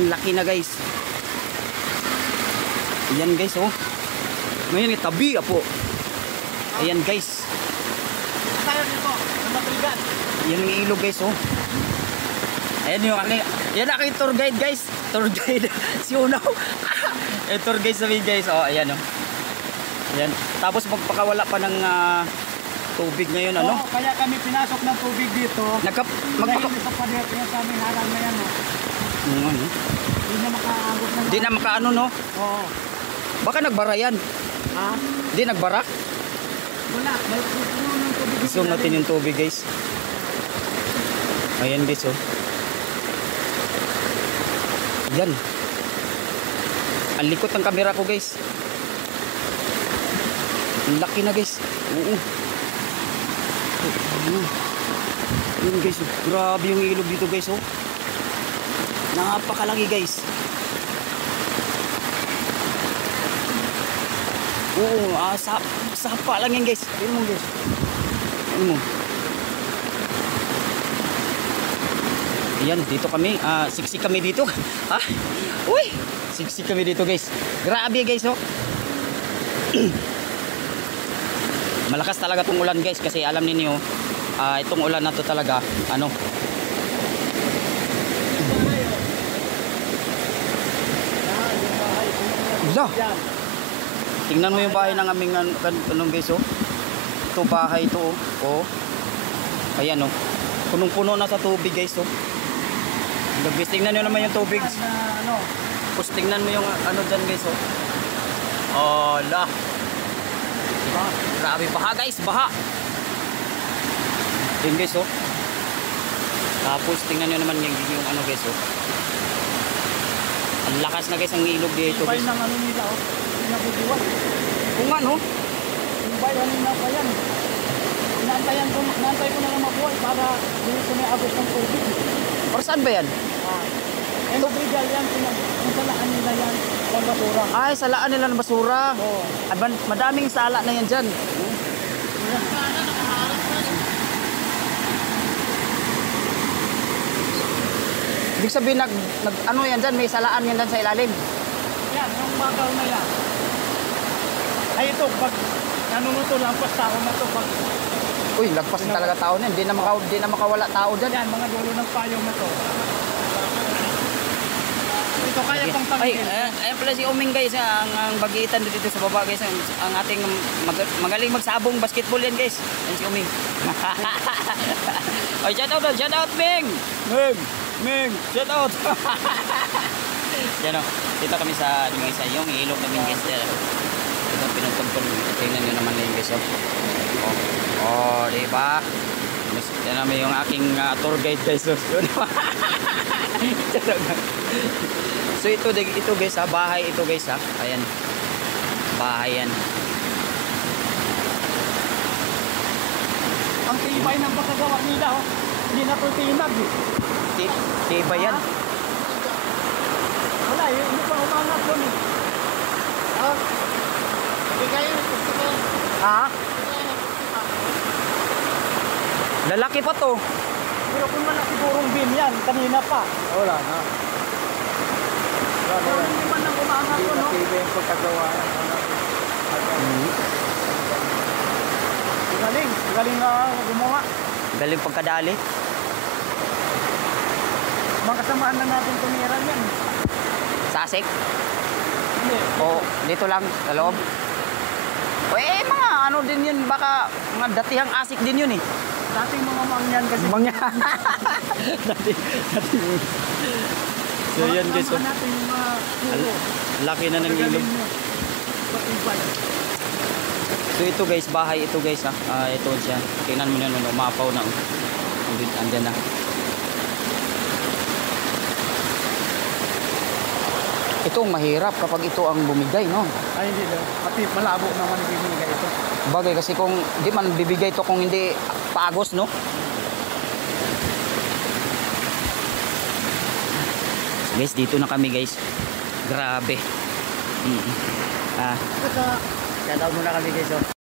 Ang laki na guys. Ayan guys oh. Ngayon tabi po. Ayan guys. Tayo dito, namatrigan. Yan ang ilog guys oh. Ayan yung aking, yan aking tour guide guys. Tour guide si Unaw. Tour guide sabi guys oh, ayan oh. Ayan. Tapos magpakawala pa ng tubig ngayon ano. Oo, kaya kami pinasok ng tubig dito. Dahil sa pader yung sa aming harang na yan oh. Hindi na makaagos na. Hindi na makaano no. Oo. Baka nagbara yan. Ha? Hindi nagbara. Wala, may puno ng tubig. Gusto natin yung tubig guys. Ayan guys oh. Yan. Ang likot ng camera ko guys. Ang laki na guys. Oo. Yun guys oh. Grabe yung ilog dito guys oh. Napakalaki guys. Oo, sapa lang yan guys. Ayun mo guys. Ayun mo. Ayan, dito kami. Siksik kami dito. Ha? Uy! Siksik kami dito guys. Grabe guys oh. Malakas talaga itong ulan guys. Kasi alam ninyo, itong ulan na to talaga, ano. Wala. Tingnan mo yung bahay ng aming anong guys oh. Ito bahay ito oh. Oh. Ayan oh. Punong-puno na sa tubig guys oh. Guys, tingnan nyo naman yung tubig. Tapos tingnan mo yung ano dyan guys oh. Oh la. Diba? Grabe baha guys, baha. Yun guys oh. Tapos tingnan nyo naman yung ano guys oh. Ang lakas na guys ang ilog dito guys. Ibay ng ano nila oh. Pinabubuwan. Kung ano? Ibay ano na pa yan. Naantay ko na lang mabuhay para dito may agos ng tubig. Or saan ba yan? Illegal yan. Kung salaan nila yan. Ang basura. Ay, salaan nila ng basura. Oo. Madaming sala na yan dyan. Ibig sabihin ano yan dyan, may salaan yan dyan sa ilalim. Yan, yung bakaw na yan. Ay ito, pag nanunuto lang pas tao na ito. Pag, uy, lagpas na talaga tao na. Hindi na makawala tao dyan. yan, mga dulo ng payong na ito. Ito kaya pang Ay, pangin. ayan pala si Oming guys, ang bagitan dito sa baba guys, ang ating magaling magsabong basketball yan guys. Ayan si Oming. Ay, shout out Ming! Ming, shout out! Yan o, dito kami sa yung ilog namin guys. Ito pinutugtog, tingnan nyo naman yun guys oh. Oh, diba? Yan namin yung aking tour guide guys. So ito guys ha, bahay ito guys ha. Ayan. Bahay yan. Ang tibay ng pagkagawa nila oh. Hindi na ito tinag eh. Tiba yan. Wala, hindi pa umangat doon eh. Hindi kayo. Ha? Lalaki pa to. Pero kung wala sigurong bin yan, kanina pa. Wala na. Pero hindi man nang umangat doon no? Tiba yung pagkagawa. Galing na gumawa. Galing pagkadali. Mga kasamaan na natin tumiran yan. Sasik? Hindi. O dito lang sa loob. Eh mga ano din yun, baka mga datihang asik din yun eh. Dating mga mangyan kasi. Mangyan. dati. So yan guys. Mga natin yung mga puro. Laki na ng ilog. So ito guys, bahay ito guys ha. Ito siya. Tingnan mo na nung umapaw na. Andyan na. Ito ang mahirap kapag ito ang bumigay, no? Ay, hindi daw. Pati malabo naman bibigay ito. Bagay kasi kung di man bibigay ito kung hindi paagos, no? Guys, dito na kami guys. Grabe. Shoutout muna kami guys, oh.